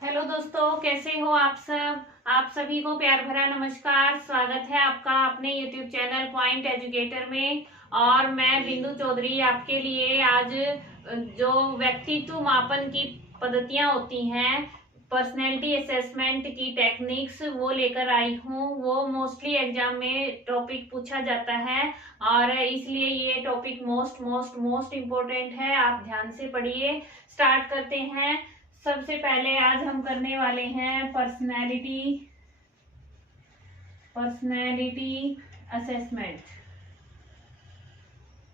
Hello दोस्तों, कैसे हो आप सब। आप सभी को प्यार भरा नमस्कार। स्वागत है आपका अपने यूट्यूब चैनल पॉइंट एजुकेटर में। और मैं बिंदु चौधरी आपके लिए आज जो व्यक्तित्व मापन की पद्धतियां होती हैं, पर्सनैलिटी असेसमेंट की टेक्निक्स, वो लेकर आई हूँ। वो मोस्टली एग्जाम में टॉपिक पूछा जाता है और इसलिए ये topic most most most important है। आप ध्यान से पढ़िए। स्टार्ट करते हैं। सबसे पहले आज हम करने वाले हैं पर्सनैलिटी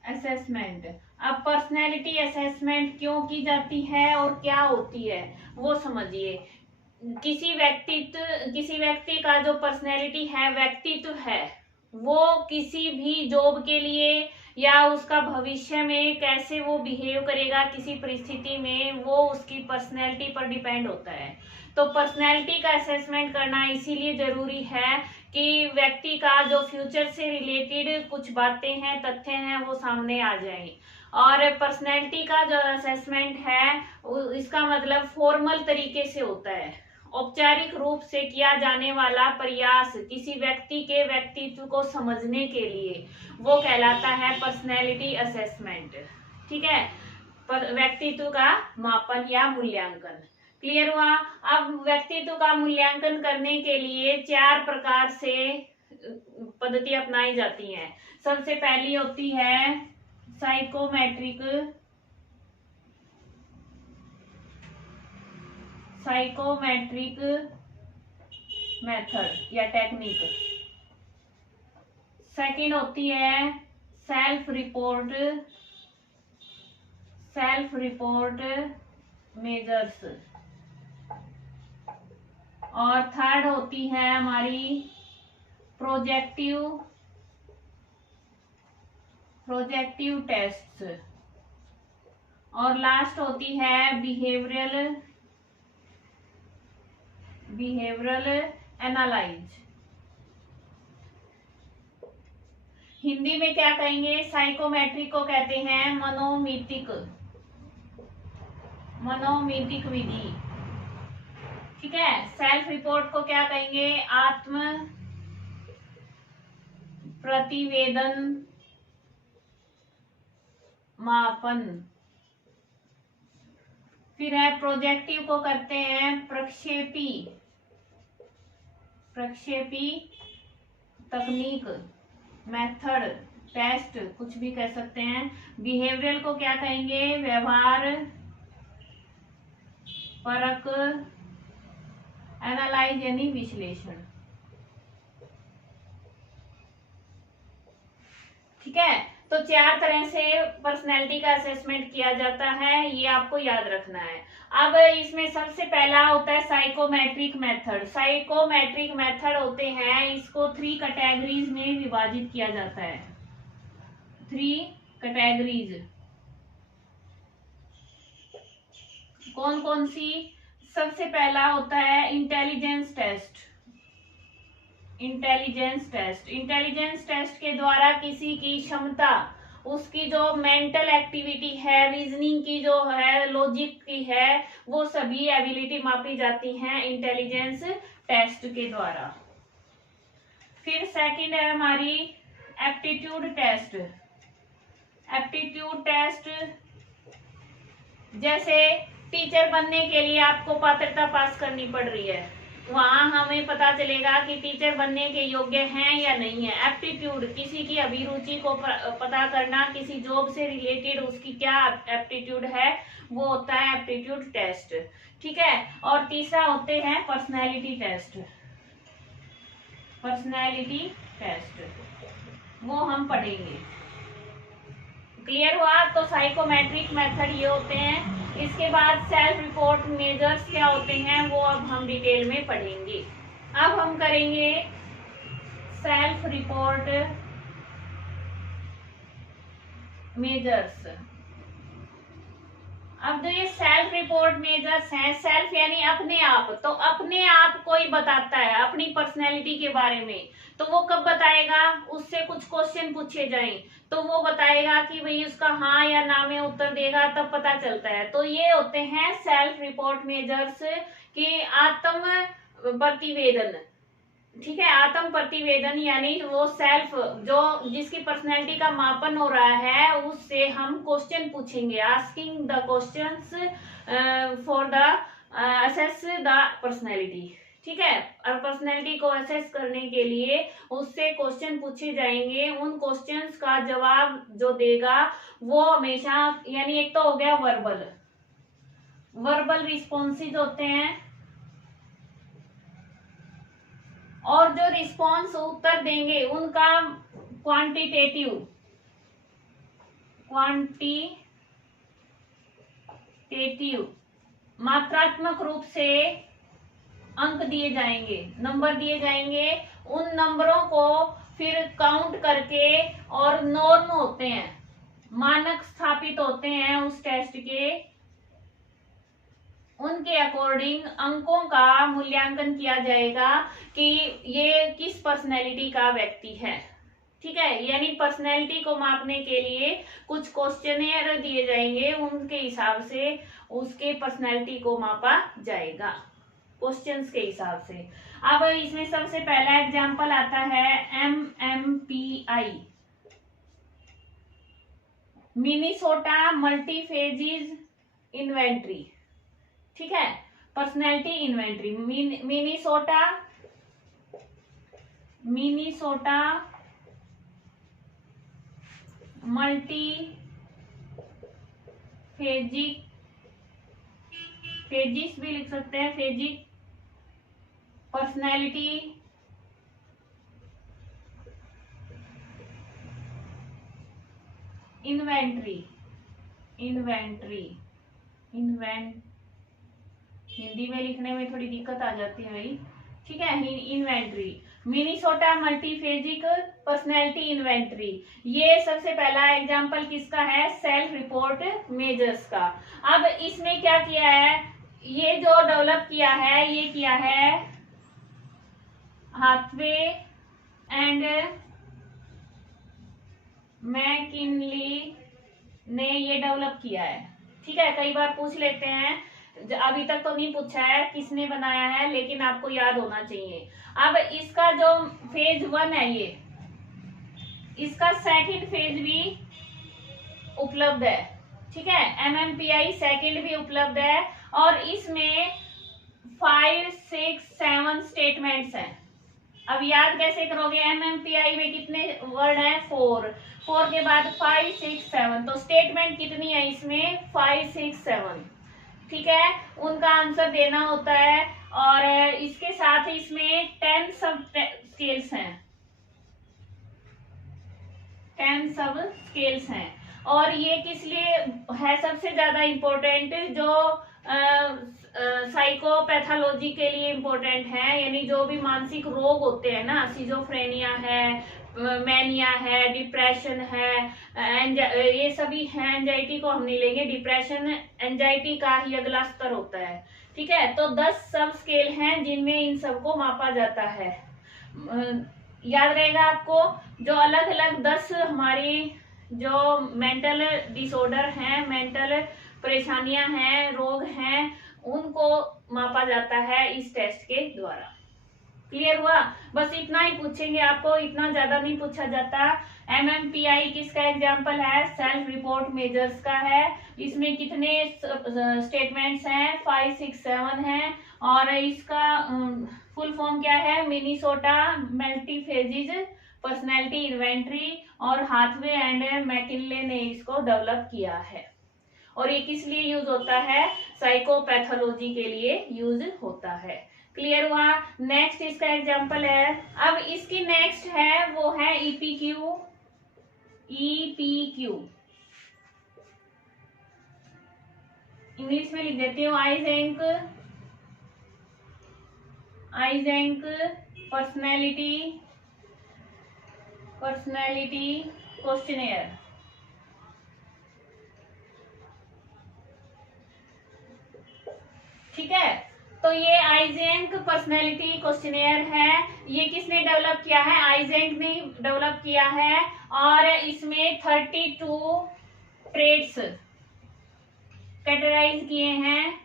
असेसमेंट। अब पर्सनैलिटी असेसमेंट क्यों की जाती है और क्या होती है वो समझिए। किसी व्यक्ति का जो पर्सनैलिटी है, व्यक्तित्व है, वो किसी भी जॉब के लिए या उसका भविष्य में कैसे वो बिहेव करेगा किसी परिस्थिति में, वो उसकी पर्सनैलिटी पर डिपेंड होता है। तो पर्सनैलिटी का असेसमेंट करना इसीलिए जरूरी है कि व्यक्ति का जो फ्यूचर से रिलेटेड कुछ बातें हैं, तथ्य हैं, वो सामने आ जाएं। और पर्सनैलिटी का जो असेसमेंट है, इसका मतलब फॉर्मल तरीके से होता है, औपचारिक रूप से किया जाने वाला प्रयास किसी व्यक्ति के व्यक्तित्व को समझने के लिए, वो कहलाता है पर्सनैलिटी असेसमेंट। ठीक है, व्यक्तित्व का मापन या मूल्यांकन। क्लियर हुआ। अब व्यक्तित्व का मूल्यांकन करने के लिए 4 प्रकार से पद्धति अपनाई जाती हैं। सबसे पहली होती है साइकोमेट्रिक मेथड या टेक्निक। सेकंड होती है सेल्फ रिपोर्ट मेजर्स। और थर्ड होती है हमारी प्रोजेक्टिव टेस्ट्स। और लास्ट होती है बिहेवियरल एनालाइज। हिंदी में क्या कहेंगे? साइकोमेट्रिक को कहते हैं मनोमीतिक विधि। ठीक है। सेल्फ रिपोर्ट को क्या कहेंगे? आत्म प्रतिवेदन मापन। फिर है प्रोजेक्टिव को करते हैं प्रक्षेपी तकनीक, मेथड, टेस्ट, कुछ भी कह सकते हैं। बिहेवियरल को क्या कहेंगे? व्यवहार परक एनालाइज यानी विश्लेषण। ठीक है। तो 4 तरह से पर्सनैलिटी का असेसमेंट किया जाता है, ये आपको याद रखना है। अब इसमें सबसे पहला होता है साइकोमेट्रिक मेथड होते हैं, इसको 3 कैटेगरीज में विभाजित किया जाता है। 3 कैटेगरीज कौन कौन सी? सबसे पहला होता है इंटेलिजेंस टेस्ट के द्वारा किसी की क्षमता, उसकी जो मेंटल एक्टिविटी है, रीजनिंग की जो है, लॉजिक की है, वो सभी एबिलिटी मापी जाती हैं इंटेलिजेंस टेस्ट के द्वारा। फिर सेकंड है हमारी एप्टीट्यूड टेस्ट। जैसे टीचर बनने के लिए आपको पात्रता पास करनी पड़ रही है, वहां हमें पता चलेगा कि टीचर बनने के योग्य हैं या नहीं है। एप्टीट्यूड, किसी की अभिरुचि को पता करना, किसी जॉब से रिलेटेड उसकी क्या एप्टीट्यूड है, वो होता है एप्टीट्यूड टेस्ट। ठीक है। और तीसरा होते हैं पर्सनैलिटी टेस्ट, वो हम पढ़ेंगे। क्लियर हुआ। तो साइकोमेट्रिक मेथड ये होते हैं। इसके बाद सेल्फ रिपोर्ट मेजर्स क्या होते हैं, वो अब हम डिटेल में पढ़ेंगे। अब हम करेंगे सेल्फ रिपोर्ट मेजर्स। अब जो ये सेल्फ रिपोर्ट मेजर्स हैं, सेल्फ यानी अपने आप, तो अपने आप कोई बताता है अपनी पर्सनैलिटी के बारे में, तो वो कब बताएगा, उससे कुछ क्वेश्चन पूछे जाएं तो वो बताएगा कि भाई उसका हाँ या ना में उत्तर देगा, तब पता चलता है। तो ये होते हैं सेल्फ रिपोर्ट मेजर्स के आत्म प्रतिवेदन। ठीक है, आत्म प्रतिवेदन यानी वो सेल्फ जो जिसकी पर्सनैलिटी का मापन हो रहा है, उससे हम क्वेश्चन पूछेंगे, asking the questions for the assess the personality. ठीक है, और पर्सनैलिटी को असेस करने के लिए उससे क्वेश्चन पूछे जाएंगे। उन क्वेश्चंस का जवाब जो देगा वो हमेशा, यानी एक तो हो गया वर्बल रिस्पॉन्सेज होते हैं, और जो रिस्पॉन्स उत्तर देंगे उनका क्वांटिटेटिव मात्रात्मक रूप से अंक दिए जाएंगे, नंबर दिए जाएंगे। उन नंबरों को फिर काउंट करके, और नॉर्म होते हैं, मानक स्थापित होते हैं उस टेस्ट के, उनके अकॉर्डिंग अंकों का मूल्यांकन किया जाएगा कि ये किस पर्सनैलिटी का व्यक्ति है। ठीक है, यानी पर्सनैलिटी को मापने के लिए कुछ क्वेश्चनेयर दिए जाएंगे, उनके हिसाब से उसके पर्सनैलिटी को मापा जाएगा क्वेश्चंस के हिसाब से। अब इसमें सबसे पहला एग्जांपल आता है MMPI, मिनीसोटा मल्टीफेजिज इन्वेंट्री। ठीक है, पर्सनैलिटी इन्वेंट्री, मिनीसोटा फेजिस भी लिख सकते हैं, फेजिक पर्सनैलिटी इन्वेंट्री हिंदी में लिखने में थोड़ी दिक्कत आ जाती है भाई। ठीक है, इन्वेंट्री, मिनीसोटा मल्टीफेजिक पर्सनैलिटी इन्वेंट्री, ये सबसे पहला एग्जांपल किसका है, सेल्फ रिपोर्ट मेजर्स का। अब इसमें क्या किया है, ये जो डेवलप किया है, ये किया है हाथवे एंड मैकिनली ने ये डेवलप किया है। ठीक है, कई बार पूछ लेते हैं, अभी तक तो नहीं पूछा है किसने बनाया है, लेकिन आपको याद होना चाहिए। अब इसका जो फेज 1 है, ये इसका सेकंड फेज भी उपलब्ध है। ठीक है, MMPI सेकंड भी उपलब्ध है, और इसमें 5, 6, 7 स्टेटमेंट्स हैं। अब याद कैसे करोगे, MMPI में कितने वर्ड हैं, 4 के बाद 5, 6, 7, तो स्टेटमेंट कितनी है इसमें, 5, 6, 7। ठीक है, उनका आंसर देना होता है, और इसके साथ इसमें 10 सब स्केल्स हैं, 10 सब स्केल्स हैं। और ये किस लिए है सबसे ज्यादा इम्पोर्टेंट, जो साइकोपैथोलॉजी के लिए इम्पोर्टेंट है, यानी जो भी मानसिक रोग होते हैं ना, सिजोफ्रेनिया है, मैनिया है, डिप्रेशन है, ये सभी है। एंजाइटी को हम नहीं लेंगे, डिप्रेशन एंजाइटी का ही अगला स्तर होता है। ठीक है, तो 10 सब स्केल हैं जिनमें इन सबको मापा जाता है। याद रहेगा आपको, जो अलग अलग 10 हमारी जो मेंटल डिसऑर्डर हैं, मेंटल परेशानियां हैं, रोग हैं, उनको मापा जाता है इस टेस्ट के द्वारा। क्लियर हुआ, बस इतना ही पूछेंगे आपको, इतना ज्यादा नहीं पूछा जाता। MMPI किसका एग्जाम्पल है, सेल्फ रिपोर्ट मेजर्स का है। इसमें कितने स्टेटमेंट्स हैं, 5, 6, 7 हैं, और इसका फुल फॉर्म क्या है, मिनीसोटा मल्टीफेजिज पर्सनैलिटी इन्वेंट्री, और हाथवे एंड मैकिनले ने इसको डेवलप किया है। और ये किस लिए यूज होता है, साइकोपैथोलॉजी के लिए यूज होता है। क्लियर हुआ, नेक्स्ट इसका एग्जांपल है। अब इसकी नेक्स्ट है, वो है EPQ। इंग्लिश में लिख देती हूँ, आइजेंक पर्सनैलिटी क्वेश्चनेयर। ठीक है, तो ये आइजेंक पर्सनैलिटी क्वेश्चनेयर है। ये किसने डेवलप किया है? आइजेंक ने डेवलप किया है। और इसमें 32 ट्रेड्स कैटेगराइज किए हैं,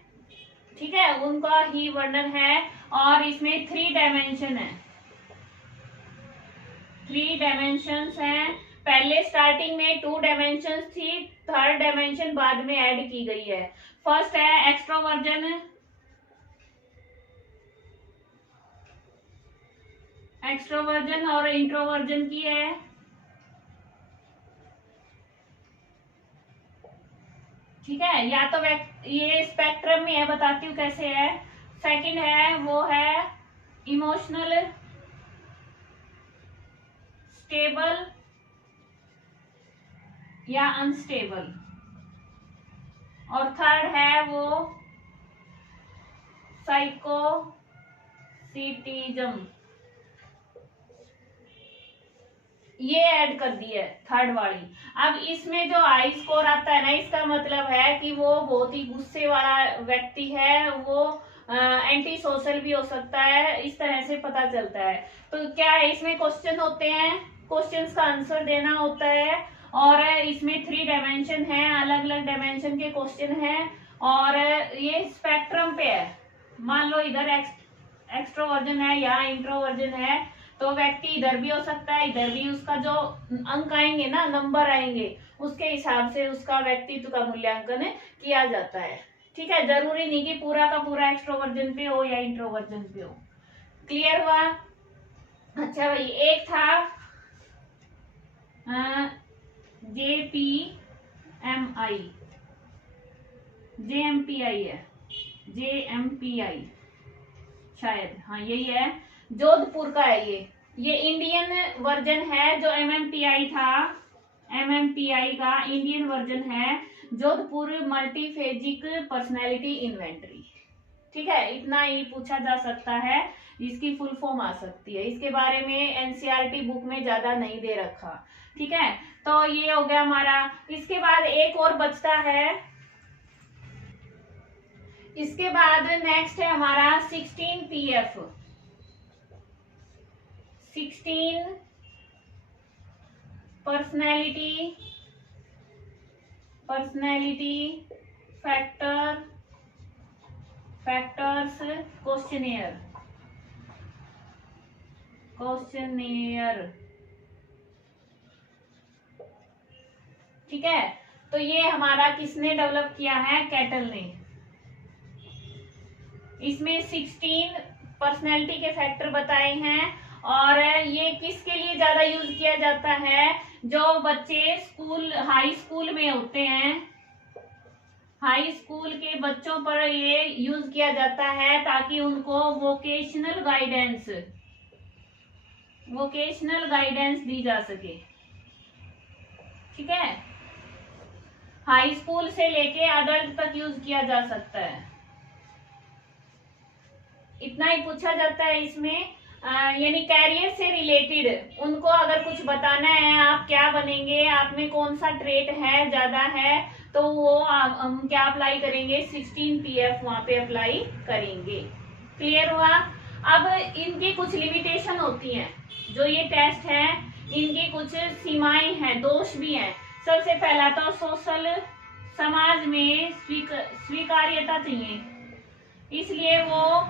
ठीक है, उनका ही वर्णन है। और इसमें 3 डायमेंशन है, 3 डायमेंशंस हैं। पहले स्टार्टिंग में 2 डायमेंशंस थी, 3rd डायमेंशन बाद में ऐड की गई है। फर्स्ट है एक्सट्रोवर्जन, एक्सट्रोवर्जन और इंट्रोवर्जन की है। ठीक है, या तो ये स्पेक्ट्रम में है, बताती हूँ कैसे है। सेकंड है वो है इमोशनल स्टेबल या अनस्टेबल, और थर्ड है वो साइकोसिटिज्म। ये ऐड कर दी है थर्ड वाली। अब इसमें जो हाई स्कोर आता है ना, इसका मतलब है कि वो बहुत ही गुस्से वाला व्यक्ति है, वो एंटी सोशल भी हो सकता है, इस तरह से पता चलता है। तो क्या है, इसमें क्वेश्चन होते हैं, क्वेश्चंस का आंसर देना होता है। और इसमें 3 डायमेंशन है, अलग अलग डायमेंशन के क्वेश्चन है। और ये स्पेक्ट्रम पे है। मान लो इधर एक्सट्रोवर्जन है या इंट्रोवर्जन है, तो व्यक्ति इधर भी हो सकता है, इधर भी। उसका जो अंक आएंगे ना, नंबर आएंगे, उसके हिसाब से उसका व्यक्तित्व का मूल्यांकन किया जाता है। ठीक है, जरूरी नहीं कि पूरा का पूरा एक्सट्रोवर्जन पे हो या इंट्रोवर्जन पे हो। क्लियर हुआ? अच्छा भाई, एक था JPMI, JMPI है, JMPI शायद, हाँ यही है, जोधपुर का है ये इंडियन वर्जन है। जो MMPI था, MMPI का इंडियन वर्जन है जोधपुर मल्टीफेजिक पर्सनैलिटी इन्वेंटरी। ठीक है, इतना ही पूछा जा सकता है, इसकी फुल फॉर्म आ सकती है। इसके बारे में NCERT बुक में ज्यादा नहीं दे रखा। ठीक है, तो ये हो गया हमारा। इसके बाद एक और बचता है, इसके बाद नेक्स्ट है हमारा 16PF, 16 पर्सनैलिटी फैक्टर्स क्वेश्चनेयर। ठीक है, तो ये हमारा किसने डेवलप किया है? कैटल ने। इसमें 16 पर्सनैलिटी के फैक्टर बताए हैं। और ये किसके लिए ज्यादा यूज किया जाता है? जो बच्चे हाई स्कूल में होते हैं, हाई स्कूल के बच्चों पर ये यूज किया जाता है, ताकि उनको वोकेशनल गाइडेंस दी जा सके। ठीक है, हाई स्कूल से लेके अडल्ट तक यूज किया जा सकता है। इतना ही पूछा जाता है इसमें। यानी कैरियर से रिलेटेड उनको अगर कुछ बताना है, आप क्या बनेंगे, आप में कौन सा ट्रेट है, ज्यादा है, तो वो हम क्या अप्लाई करेंगे? 16PF वहां पे अप्लाई करेंगे। क्लियर हुआ? अब इनकी कुछ लिमिटेशन होती हैं, जो ये टेस्ट है, इनकी कुछ सीमाएं हैं, दोष भी हैं। सबसे पहला तो सोशल, समाज में स्वीकार्यता चाहिए, इसलिए वो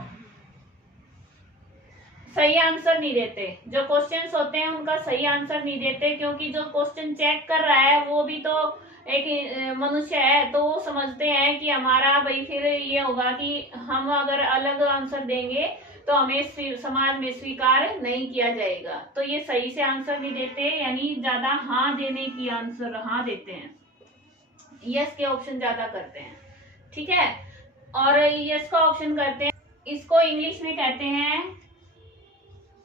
सही आंसर नहीं देते। जो क्वेश्चंस होते हैं उनका सही आंसर नहीं देते, क्योंकि जो क्वेश्चन चेक कर रहा है वो भी तो एक मनुष्य है, तो वो समझते हैं कि हमारा भाई फिर ये होगा कि हम अगर अलग आंसर देंगे तो हमें समाज में स्वीकार नहीं किया जाएगा। तो ये सही से आंसर नहीं देते, यानी ज्यादा हाँ देने की आंसर हाँ देते हैं, यस के ऑप्शन ज्यादा करते हैं। ठीक है, और यस का ऑप्शन करते हैं, इसको इंग्लिश में कहते हैं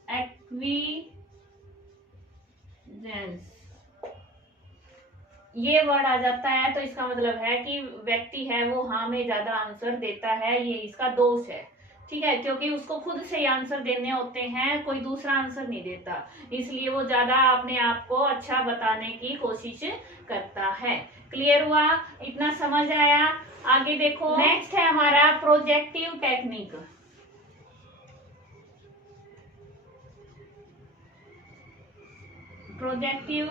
एक्विजेंस। ये वर्ड आ जाता है तो इसका मतलब है कि व्यक्ति है वो हाँ में ज्यादा आंसर देता है, ये इसका दोष है। ठीक है, क्योंकि उसको खुद से आंसर देने होते हैं, कोई दूसरा आंसर नहीं देता, इसलिए वो ज्यादा अपने आप को अच्छा बताने की कोशिश करता है। क्लियर हुआ? इतना समझ आया? आगे देखो, नेक्स्ट है हमारा प्रोजेक्टिव टेक्निक। प्रोजेक्टिव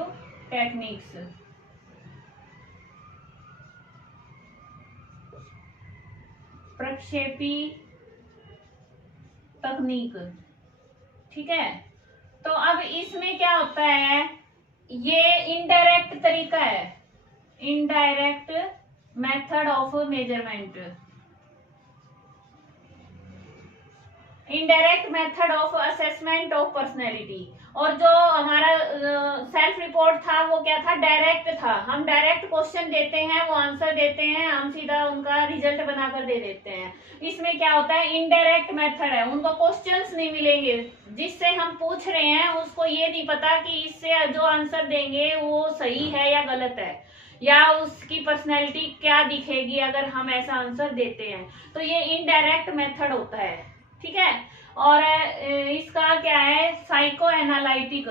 टेक्निक्स, प्रक्षेपी तकनीक। ठीक है, तो अब इसमें क्या होता है, ये इनडायरेक्ट तरीका है, indirect method of measurement, indirect method of assessment of personality. और जो हमारा सेल्फ रिपोर्ट था वो क्या था, डायरेक्ट था। हम डायरेक्ट क्वेश्चन देते हैं, वो आंसर देते हैं, हम सीधा उनका रिजल्ट बनाकर दे देते हैं। इसमें क्या होता है, इनडायरेक्ट मेथड है, उनको क्वेश्चंस नहीं मिलेंगे, जिससे हम पूछ रहे हैं उसको ये नहीं पता कि इससे जो आंसर देंगे वो सही है या गलत है, या उसकी पर्सनैलिटी क्या दिखेगी अगर हम ऐसा आंसर देते हैं। तो ये इनडायरेक्ट मेथड होता है। ठीक है, और इसका क्या है, साइको एनालिटिक,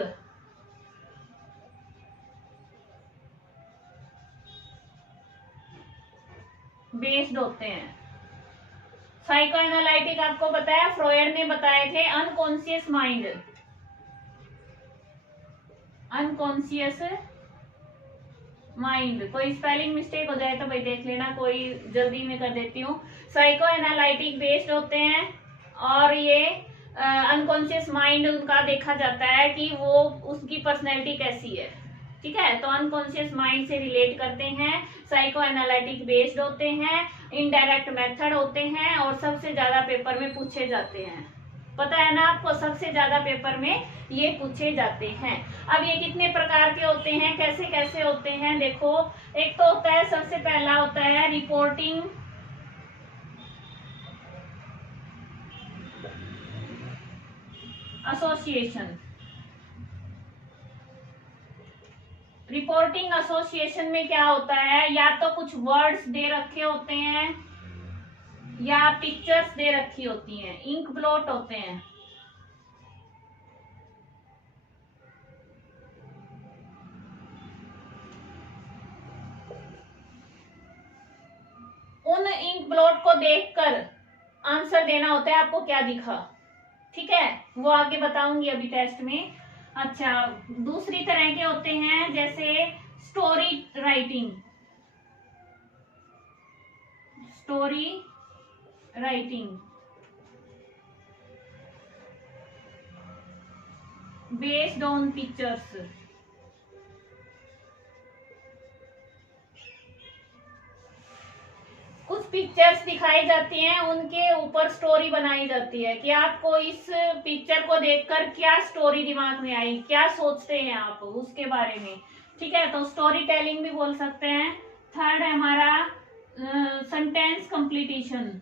बेस्ड होते हैं। साइको एनालिटिक आपको पता है, फ्रॉयड ने बताए थे अनकॉन्शियस माइंड, अनकॉन्शियस माइंड। कोई स्पेलिंग मिस्टेक हो जाए तो भाई देख लेना, कोई जल्दी में कर देती हूँ। साइको एनालिटिक बेस्ड होते हैं, और ये अनकॉन्शियस माइंड उनका देखा जाता है कि वो उसकी पर्सनैलिटी कैसी है। ठीक है, तो अनकॉन्शियस माइंड से रिलेट करते हैं, साइको एनालिटिक बेस्ड होते हैं, इनडायरेक्ट मेथड होते हैं, और सबसे ज्यादा पेपर में पूछे जाते हैं। पता है ना आपको, सबसे ज्यादा पेपर में ये पूछे जाते हैं। अब ये कितने प्रकार के होते हैं, कैसे कैसे होते हैं, देखो। एक तो होता है, सबसे पहला होता है रिपोर्टिंग एसोसिएशन। रिपोर्टिंग एसोसिएशन में क्या होता है, या तो कुछ वर्ड्स दे रखे होते हैं या पिक्चर्स दे रखी होती हैं, इंक ब्लॉट होते हैं। उन इंक ब्लॉट को देखकर आंसर देना होता है, आपको क्या दिखा। ठीक है, वो आगे बताऊंगी अभी टेस्ट में। अच्छा, दूसरी तरह के होते हैं जैसे story writing, story writing based on pictures. कुछ पिक्चर्स दिखाई जाती हैं, उनके ऊपर स्टोरी बनाई जाती है कि आपको इस पिक्चर को देखकर क्या स्टोरी दिमाग में आई, क्या सोचते हैं आप उसके बारे में। ठीक है, तो स्टोरी टेलिंग भी बोल सकते हैं। थर्ड है हमारा सेंटेंस कंप्लीटेशन,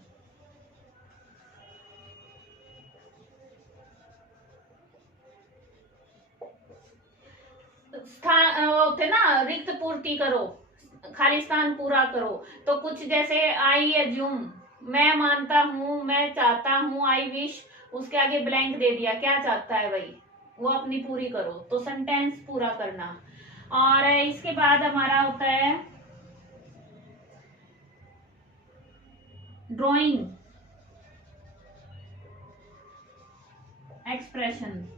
स्थान होते ना, रिक्त पूर्ति करो, खाली स्थान पूरा करो। तो कुछ जैसे आई एज्यूम, मैं मानता हूं, मैं चाहता हूं, आई विश, उसके आगे ब्लैंक दे दिया, क्या चाहता है भाई, वो अपनी पूरी करो, तो सेंटेंस पूरा करना। और इसके बाद हमारा होता है ड्राइंग एक्सप्रेशन,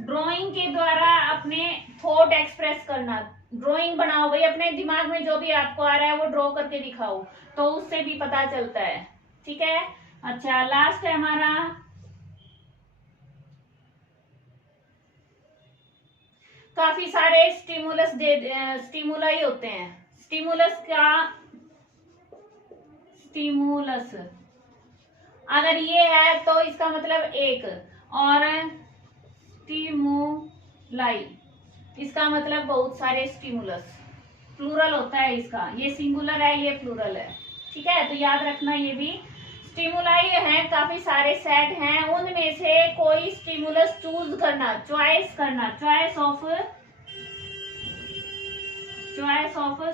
ड्राइंग के द्वारा अपने थॉट एक्सप्रेस करना। ड्राइंग बनाओ भाई, अपने दिमाग में जो भी आपको आ रहा है वो ड्रॉ करके दिखाओ, तो उससे भी पता चलता है। ठीक है, अच्छा, लास्ट है हमारा काफी सारे स्टिमुलाई होते हैं। स्टिमुलस अगर ये है तो इसका मतलब एक, और स्टिमुलाई इसका मतलब बहुत सारे स्टिमुलस, प्लूरल होता है इसका, ये सिंगुलर है, ये प्लूरल है। ठीक है, तो याद रखना ये भी। स्टिमुलाई है, काफी सारे सेट हैं, उनमें से कोई स्टिमुलस चूज करना, चॉइस करना, चॉइस ऑफ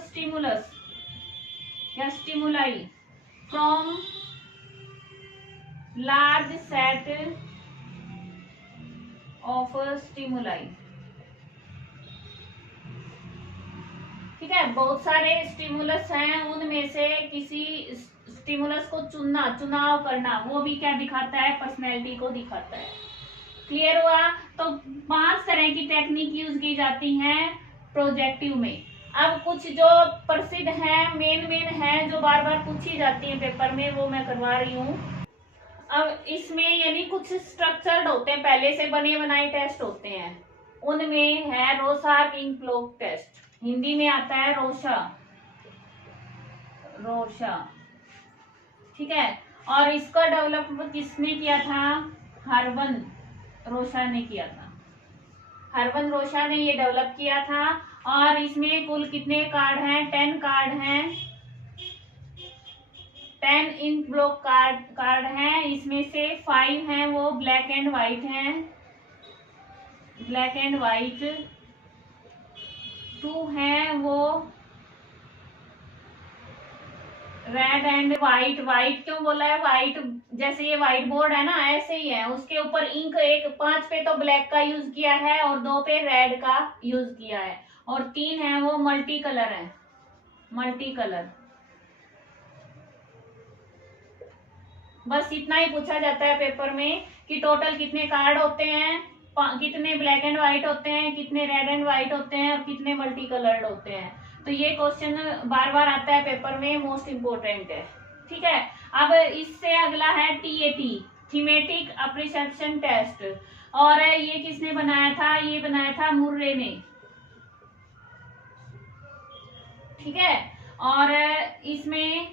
स्टिमुलस या stimuli from large set of stimuli. ठीक है, बहुत सारे स्टिमुलस हैं, उनमें से किसी स्टिमुलस को चुनाव करना, वो भी क्या दिखाता है, पर्सनैलिटी को दिखाता है। क्लियर हुआ? तो 5 तरह की टेक्निक यूज की जाती हैं प्रोजेक्टिव में। अब कुछ जो प्रसिद्ध हैं, मेन है, जो बार बार पूछी जाती है पेपर में, वो मैं करवा रही हूँ। अब इसमें यानी कुछ स्ट्रक्चर्ड होते हैं, पहले से बने बनाए टेस्ट होते हैं। उनमें है रोसा-किंग-प्लोक टेस्ट, हिंदी में आता है रोशा। ठीक है, और इसका डेवलप किसने किया था? हरवन रोशा ने किया था। हरवन रोशा ने ये डेवलप किया था। और इसमें कुल कितने कार्ड हैं? 10 कार्ड हैं, 10 इन ब्लॉक कार्ड हैं। इसमें से 5 हैं वो ब्लैक एंड व्हाइट हैं, ब्लैक एंड व्हाइट। 2 हैं वो रेड एंड व्हाइट। व्हाइट क्यों बोला है? व्हाइट जैसे ये व्हाइट बोर्ड है ना, ऐसे ही है, उसके ऊपर इंक एक 5 पे तो ब्लैक का यूज किया है और 2 पे रेड का यूज किया है। और 3 है वो मल्टी कलर है, मल्टी कलर। बस इतना ही पूछा जाता है पेपर में कि टोटल कितने कार्ड होते हैं, कितने ब्लैक एंड व्हाइट होते हैं, कितने रेड एंड व्हाइट होते हैं और कितने मल्टी कलर्ड होते हैं। तो ये क्वेश्चन बार बार आता है पेपर में, मोस्ट इम्पोर्टेंट है। ठीक है, अब इससे अगला है टीएटी, थीमेटिक अप्रिसेप्शन टेस्ट। और ये किसने बनाया था? ये बनाया था मुर्रे ने। ठीक है, और इसमें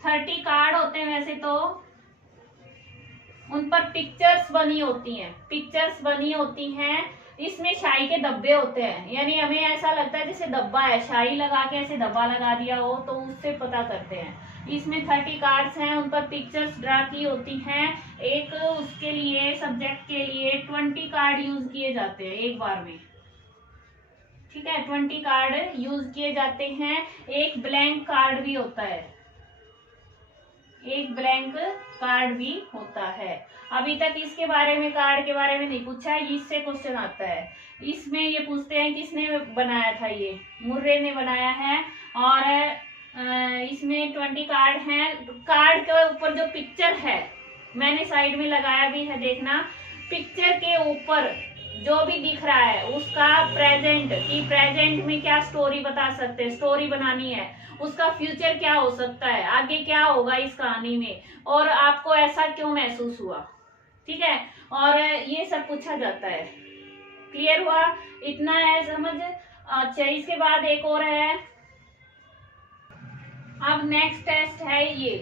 30 कार्ड होते हैं वैसे तो, उन पर पिक्चर्स बनी होती हैं। इसमें शाई के धब्बे होते हैं, यानी हमें ऐसा लगता है जैसे धब्बा है, शाई लगा के ऐसे धब्बा लगा दिया हो, तो उससे पता करते हैं। इसमें 30 कार्ड्स हैं, उन पर पिक्चर्स ड्रा की होती हैं। एक उसके लिए, सब्जेक्ट के लिए 20 कार्ड यूज किए जाते हैं एक बार में। ठीक है, 20 कार्ड यूज किए जाते हैं। एक ब्लैंक कार्ड भी होता है, एक ब्लैंक कार्ड भी होता है। अभी तक इसके बारे में, कार्ड के बारे में नहीं पूछा है, इससे क्वेश्चन आता है। इसमें ये पूछते हैं किसने बनाया था? ये मुर्रे ने बनाया है। और इसमें 20 कार्ड हैं। कार्ड के ऊपर जो पिक्चर है, मैंने साइड में लगाया भी है, देखना। पिक्चर के ऊपर जो भी दिख रहा है उसका प्रेजेंट, कि प्रेजेंट में क्या स्टोरी बता सकते हैं, स्टोरी बनानी है, उसका फ्यूचर क्या हो सकता है, आगे क्या होगा इस कहानी में, और आपको ऐसा क्यों महसूस हुआ। ठीक है, और ये सब पूछा जाता है। क्लियर हुआ? इतना है समझ? अच्छा, इसके बाद एक और है। अब नेक्स्ट टेस्ट है ये।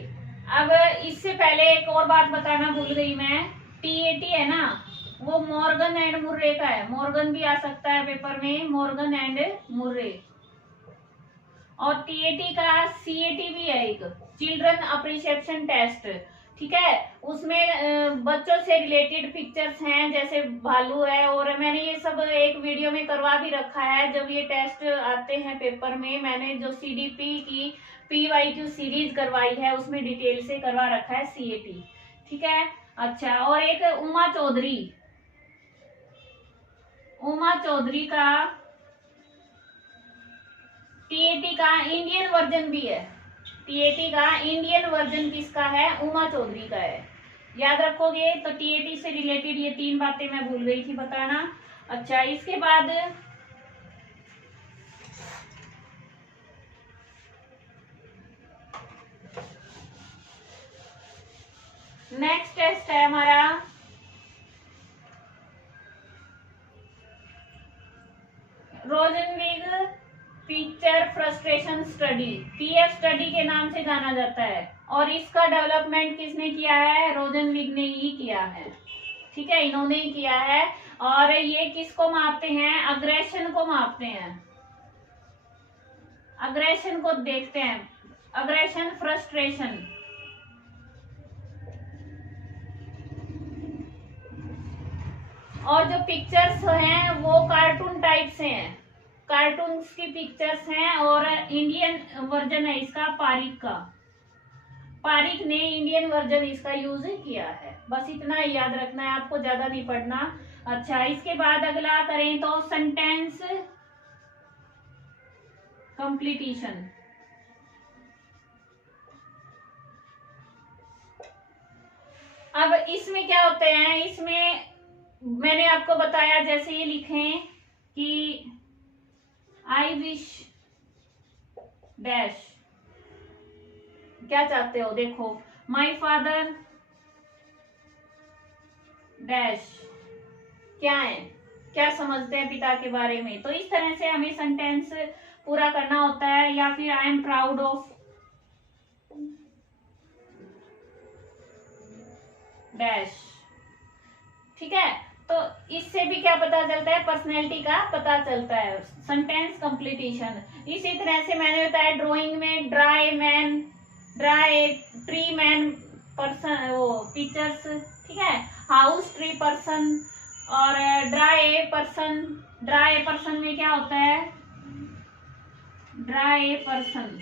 अब इससे पहले एक और बात बताना भूल गई मैं, टीएटी है ना, वो मॉर्गन एंड मुर्रे का है। मॉर्गन भी आ सकता है पेपर में, मॉर्गन एंड मुर्रे। और टीएटी का सीएटी भी है एक, चिल्ड्रन अप्रिसिएशन टेस्ट। ठीक है, उसमें बच्चों से रिलेटेड पिक्चर्स हैं, जैसे भालू है, और मैंने ये सब एक वीडियो में करवा भी रखा है। जब ये टेस्ट आते हैं पेपर में, मैंने जो सीडीपी की PYQ सीरीज करवाई है उसमें डिटेल से करवा रखा है सीएटी। ठीक है, अच्छा, और एक उमा चौधरी का टीएटी का इंडियन वर्जन भी है। टीएटी का इंडियन वर्जन किसका है? उमा चौधरी का है। याद रखोगे तो टीएटी से रिलेटेड ये 3 बातें मैं भूल गई थी बताना। अच्छा, इसके बाद नेक्स्ट टेस्ट है हमारा Rosenzweig picture frustration study, PF study के नाम से जाना जाता है। और इसका डेवलपमेंट किसने किया है? रोजनविग ने ही किया है। ठीक है, इन्होंने ही किया है। और ये किसको मापते हैं? अग्रेशन को मापते हैं, अग्रेशन को देखते हैं, अग्रेशन फ्रस्ट्रेशन। और जो पिक्चर्स हैं वो कार्टून टाइप से हैं, कार्टून्स की पिक्चर्स हैं। और इंडियन वर्जन है इसका पारिक का, पारिक ने इंडियन वर्जन इसका यूज किया है। बस इतना ही याद रखना है आपको, ज्यादा नहीं पढ़ना। अच्छा, इसके बाद अगला करें तो सेंटेंस कंप्लीटिशन। अब इसमें क्या होते हैं, इसमें मैंने आपको बताया जैसे ये लिखें कि आई विश डैश, क्या चाहते हो, देखो माई फादर डैश, क्या है, क्या समझते हैं पिता के बारे में। तो इस तरह से हमें सेंटेंस पूरा करना होता है। या फिर I am proud of dash, ठीक है। तो इससे भी क्या पता चलता है, पर्सनैलिटी का पता चलता है। सेंटेंस कंप्लीटिशन। इसी तरह से मैंने बताया ड्राइंग में dry man, dry tree man person, वो पिक्चर्स, ठीक है। हाउस ट्री पर्सन और ड्राई पर्सन। ड्राई पर्सन में क्या होता है, ड्राई पर्सन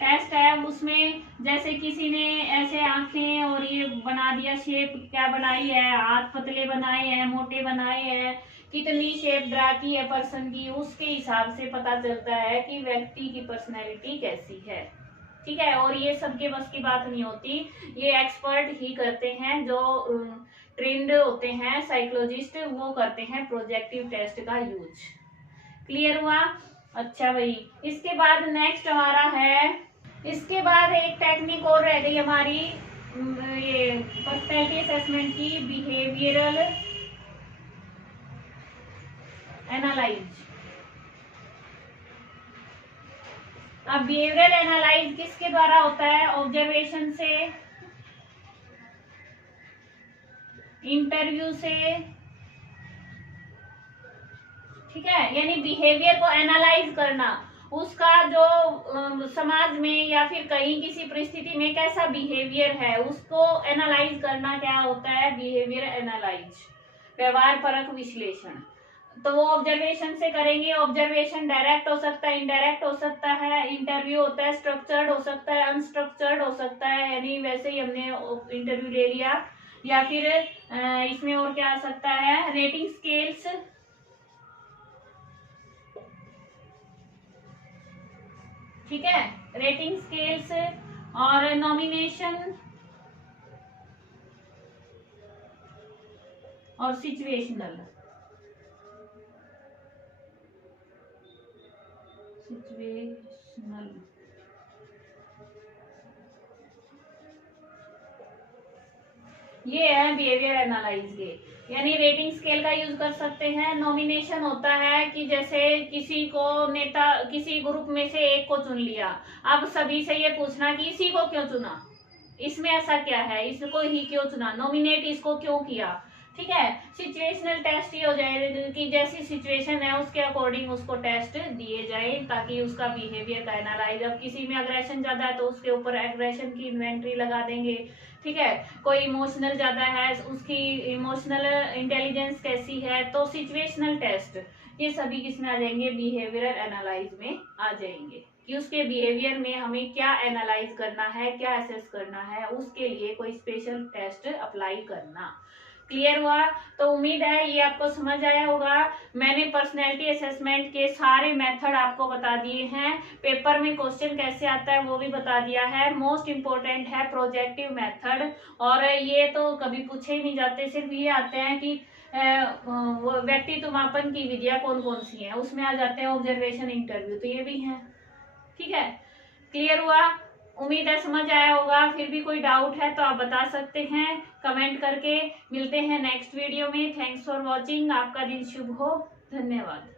टेस्ट है, उसमें जैसे किसी ने ऐसे आंखें और ये बना दिया, शेप क्या बनाई है, हाथ पतले बनाए हैं, मोटे बनाए हैं, कितनी शेप ड्रा की है पर्सन की, उसके हिसाब से पता चलता है कि व्यक्ति की पर्सनैलिटी कैसी है, ठीक है। और ये सबके बस की बात नहीं होती, ये एक्सपर्ट ही करते हैं, जो ट्रेंड होते हैं साइकोलॉजिस्ट, वो करते हैं प्रोजेक्टिव टेस्ट का यूज। क्लियर हुआ? अच्छा भाई, इसके बाद नेक्स्ट हमारा है, इसके बाद एक टेक्निक और रह गई हमारी ये पर्सनैलिटी असेसमेंट की, बिहेवियरल एनालाइज। अब बिहेवियरल एनालाइज किसके द्वारा होता है, ऑब्जर्वेशन से, इंटरव्यू से, ठीक है। यानी बिहेवियर को एनालाइज करना, उसका जो समाज में या फिर कहीं किसी परिस्थिति में कैसा बिहेवियर है, उसको एनालाइज करना क्या होता है, बिहेवियर एनालाइज, व्यवहार परक विश्लेषण। तो वो ऑब्जर्वेशन से करेंगे। ऑब्जर्वेशन डायरेक्ट हो सकता है, इनडायरेक्ट हो सकता है, इंटरव्यू होता है, स्ट्रक्चर्ड हो सकता है, अनस्ट्रक्चर्ड हो सकता है, यानी वैसे ही हमने इंटरव्यू ले लिया। या फिर इसमें और क्या आ सकता है, रेटिंग स्केल्स, ठीक है, रेटिंग स्केल्स और नॉमिनेशन और सिचुएशनल। ये है बिहेवियर एनालाइज के। यानी रेटिंग स्केल का यूज कर सकते हैं। नॉमिनेशन होता है कि जैसे किसी को नेता, किसी ग्रुप में से एक को चुन लिया, अब सभी से ये पूछना कि इसी को क्यों चुना, इसमें ऐसा क्या है, इसको ही क्यों चुना, नॉमिनेट इसको क्यों किया, ठीक है। सिचुएशनल टेस्ट ये हो जाए कि जैसी सिचुएशन है उसके अकॉर्डिंग उसको टेस्ट दिए जाए, ताकि उसका बिहेवियर का एनालाइज। अब किसी में अग्रेशन ज्यादा है तो उसके ऊपर एग्रेशन की इन्वेंट्री लगा देंगे, ठीक है। कोई इमोशनल ज्यादा है, उसकी इमोशनल इंटेलिजेंस कैसी है, तो सिचुएशनल टेस्ट, ये सभी किसमें आ जाएंगे, बिहेवियरल एनालाइज में आ जाएंगे, कि उसके बिहेवियर में हमें क्या एनालाइज करना है, क्या असेस करना है, उसके लिए कोई स्पेशल टेस्ट अप्लाई करना। क्लियर हुआ? तो उम्मीद है ये आपको समझ आया होगा। मैंने पर्सनैलिटी असेसमेंट के सारे मेथड आपको बता दिए हैं, पेपर में क्वेश्चन कैसे आता है वो भी बता दिया है। मोस्ट इम्पोर्टेंट है प्रोजेक्टिव मेथड, और ये तो कभी पूछे ही नहीं जाते, सिर्फ ये आते हैं कि व्यक्तित्व मापन की विधियां कौन कौन सी हैं, उसमें आ जाते हैं ऑब्जर्वेशन, इंटरव्यू, तो ये भी है, ठीक है। क्लियर हुआ? उम्मीद है समझ आया होगा। फिर भी कोई डाउट है तो आप बता सकते हैं कमेंट करके। मिलते हैं नेक्स्ट वीडियो में। Thanks for watching. आपका दिन शुभ हो। धन्यवाद।